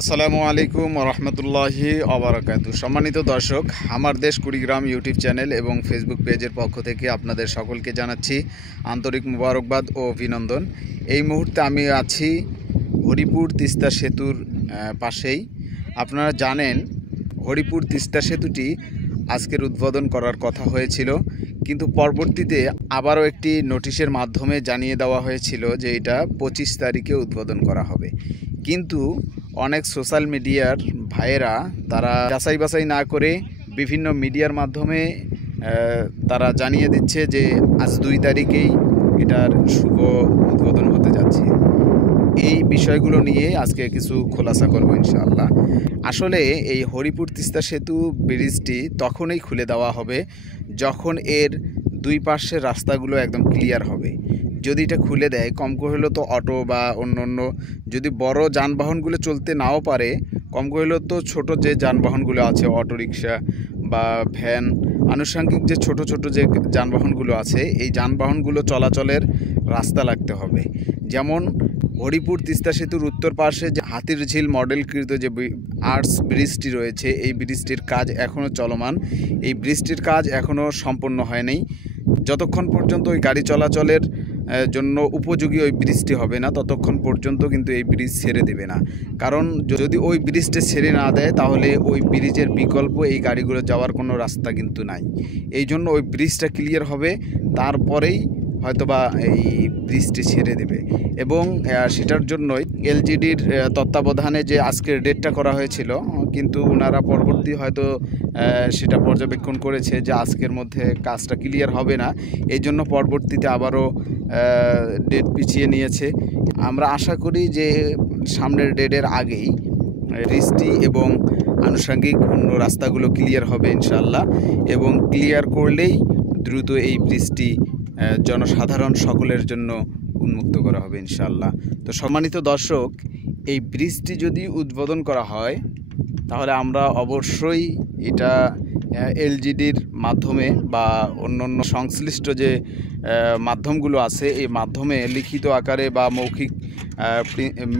আসসালামু আলাইকুম রহমতুল্লাহি অবরাকাতু। সম্মানিত দর্শক, আমার দেশ কুড়িগ্রাম ইউটিউব চ্যানেল এবং ফেসবুক পেজের পক্ষ থেকে আপনাদের সকলকে জানাচ্ছি আন্তরিক মুবারকবাদ ও অভিনন্দন। এই মুহূর্তে আমি আছি হরিপুর তিস্তা সেতুর পাশেই। আপনারা জানেন হরিপুর তিস্তা সেতুটি আজকের উদ্বোধন করার কথা হয়েছিল, কিন্তু পরবর্তীতে আবারও একটি নোটিশের মাধ্যমে জানিয়ে দেওয়া হয়েছিল যে এটা 25 তারিখে উদ্বোধন করা হবে। কিন্তু অনেক সোশ্যাল মিডিয়ার ভাইয়েরা তারা যাচাই বাছাই না করে বিভিন্ন মিডিয়ার মাধ্যমে তারা জানিয়ে দিচ্ছে যে আজ 2 তারিখেই এটার শুভ উদ্বোধন হতে যাচ্ছে। এই বিষয়গুলো নিয়ে আজকে কিছু খোলাসা করব ইনশাআল্লাহ। আসলে এই হরিপুর তিস্তা সেতু ব্রিজটি তখনই খুলে দেওয়া হবে যখন এর দুই পাশের রাস্তাগুলো একদম ক্লিয়ার হবে। যদি এটা খুলে দেয়, কম করে হলেও তো অটো বা অন্য যদি বড় যানবাহনগুলো চলতে নাও পারে, কম করে হলেও তো ছোটো যে যানবাহনগুলো আছে, অটোরিকশা বা ভ্যান, আনুষঙ্গিক যে ছোট যে যানবাহনগুলো আছে, এই যানবাহনগুলো চলাচলের রাস্তা লাগতে হবে। যেমন হরিপুর তিস্তা সেতুর উত্তর পাশে যে হাতিরঝিল মডেলকৃত যে আর্টস ব্রিজটি রয়েছে, এই ব্রিজটির কাজ এখনও চলমান। এই ব্রিজটির কাজ এখনও সম্পন্ন হয়নি। যতক্ষণ পর্যন্ত ওই গাড়ি চলাচলের জন্য উপযোগী ওই ব্রিজটি হবে না, ততক্ষণ পর্যন্ত কিন্তু এই ব্রিজ ছেড়ে দেবে না। কারণ যদি ওই ব্রিজটা ছেড়ে না দেয়, তাহলে ওই ব্রিজের বিকল্প এই গাড়িগুলো যাওয়ার কোনো রাস্তা কিন্তু নাই। এই জন্য ওই ব্রিজটা ক্লিয়ার হবে, তারপরেই হয়তোবা এই ব্রিজটি ছেড়ে দেবে। এবং সেটার জন্যই এলজিডির তত্ত্বাবধানে যে আজকের ডেটটা করা হয়েছিল, কিন্তু ওনারা পরবর্তী হয়তো সেটা পর্যবেক্ষণ করেছে যে আজকের মধ্যে কাজটা ক্লিয়ার হবে না, এই জন্য পরবর্তীতে আবারও ডেট পিছিয়ে নিয়েছে। আমরা আশা করি যে সামনের ডেটের আগেই ব্রিজটি এবং আনুষঙ্গিক অন্য রাস্তাগুলো ক্লিয়ার হবে ইনশাআল্লাহ। এবং ক্লিয়ার করলেই দ্রুত এই ব্রিজটি জনসাধারণ সকলের জন্য উন্মুক্ত করা হবে ইনশাআল্লাহ। তো সম্মানিত দর্শক, এই ব্রিজটি যদি উদ্বোধন করা হয়, তাহলে আমরা অবশ্যই এটা এলজিডির মাধ্যমে বা অন্য সংশ্লিষ্ট যে মাধ্যমগুলো আছে, এই মাধ্যমে লিখিত আকারে বা মৌখিক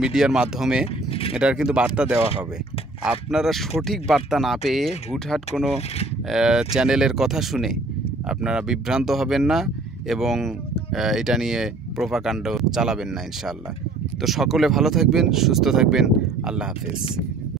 মিডিয়ার মাধ্যমে এটার কিন্তু বার্তা দেওয়া হবে। আপনারা সঠিক বার্তা না পেয়ে হুটহাট কোনো চ্যানেলের কথা শুনে আপনারা বিভ্রান্ত হবেন না এবং এটা নিয়ে প্রোপাগান্ডা চালাবেন না ইনশাআল্লাহ। তো সকলে ভালো থাকবেন, সুস্থ থাকবেন। আল্লাহ হাফেজ।